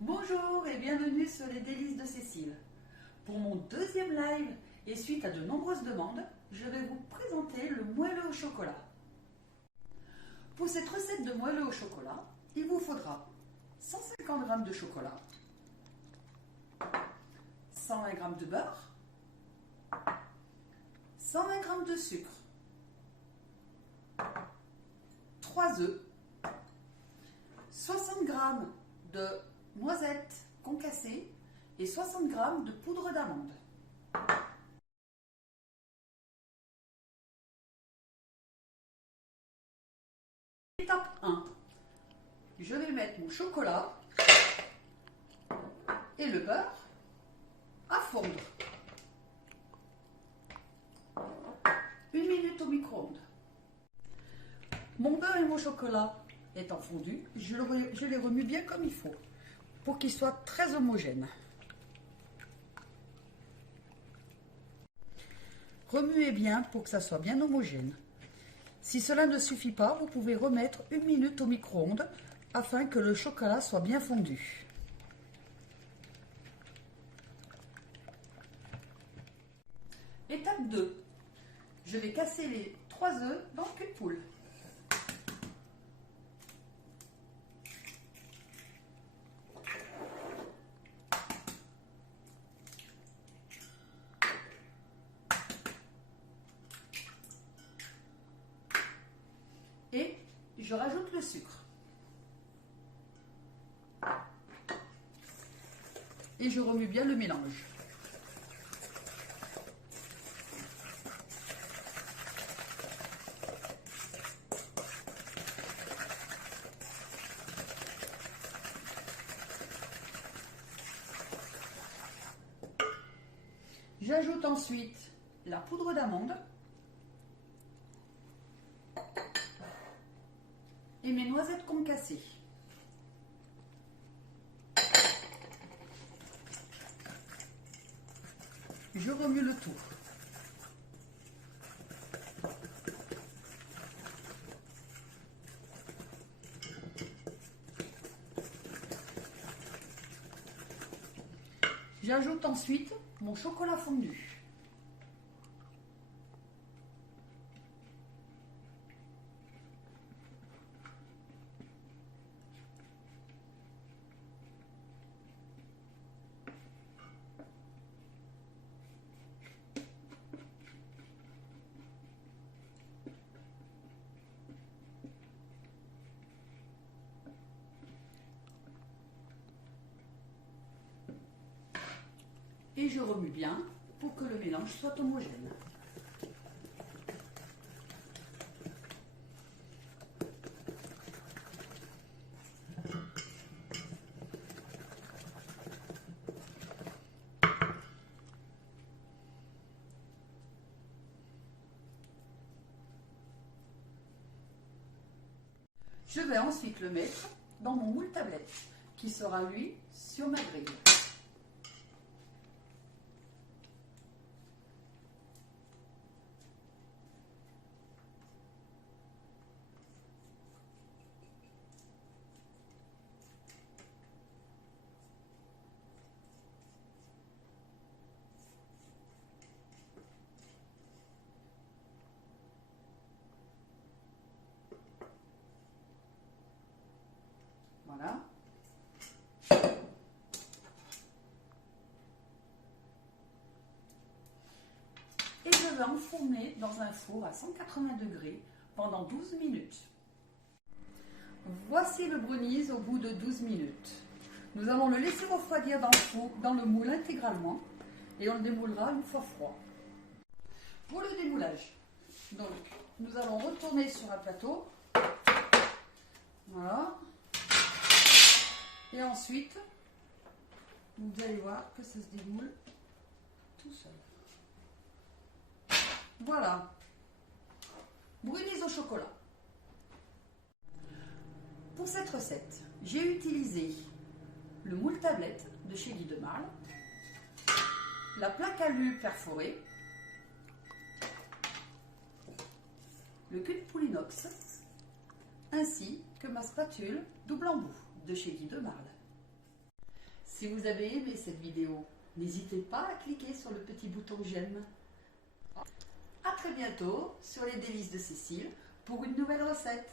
Bonjour et bienvenue sur les délices de Cécile. Pour mon deuxième live et suite à de nombreuses demandes, je vais vous présenter le moelleux au chocolat. Pour cette recette de moelleux au chocolat, il vous faudra 150 g de chocolat, 120 g de beurre, 120 g de sucre, 3 œufs, 60 g de noisettes concassées et 60 g de poudre d'amande. Étape 1. Je vais mettre mon chocolat et le beurre à fondre. 1 minute au micro-ondes. Mon beurre et mon chocolat étant fondus, je les remue bien comme il faut pour qu'ils soient très homogènes. Remuez bien pour que ça soit bien homogène. Si cela ne suffit pas, vous pouvez remettre 1 minute au micro-ondes afin que le chocolat soit bien fondu. Étape 2. Je vais casser les 3 œufs dans le cul de poule. Et je rajoute le sucre. Et je remue bien le mélange. J'ajoute ensuite la poudre d'amande et mes noisettes concassées. Je remue le tout. J'ajoute ensuite mon chocolat fondu. Et je remue bien pour que le mélange soit homogène. Je vais ensuite le mettre dans mon moule tablette qui sera lui sur ma grille. Voilà. Et je vais enfourner dans un four à 180 degrés pendant 12 minutes. Voici le brownies au bout de 12 minutes. Nous allons le laisser refroidir dans le four, dans le moule intégralement et on le démoulera une fois froid. Pour le démoulage, donc, nous allons retourner sur un plateau. Voilà. Et ensuite, vous allez voir que ça se démoule tout seul. Voilà. Brownies au chocolat. Pour cette recette, j'ai utilisé le moule tablette de chez Guy de Marle, la plaque alu perforée, le cul de poule inox, ainsi que ma spatule double embout de chez Guy de Marle. Si vous avez aimé cette vidéo, n'hésitez pas à cliquer sur le petit bouton j'aime. A très bientôt sur les délices de Cécile pour une nouvelle recette.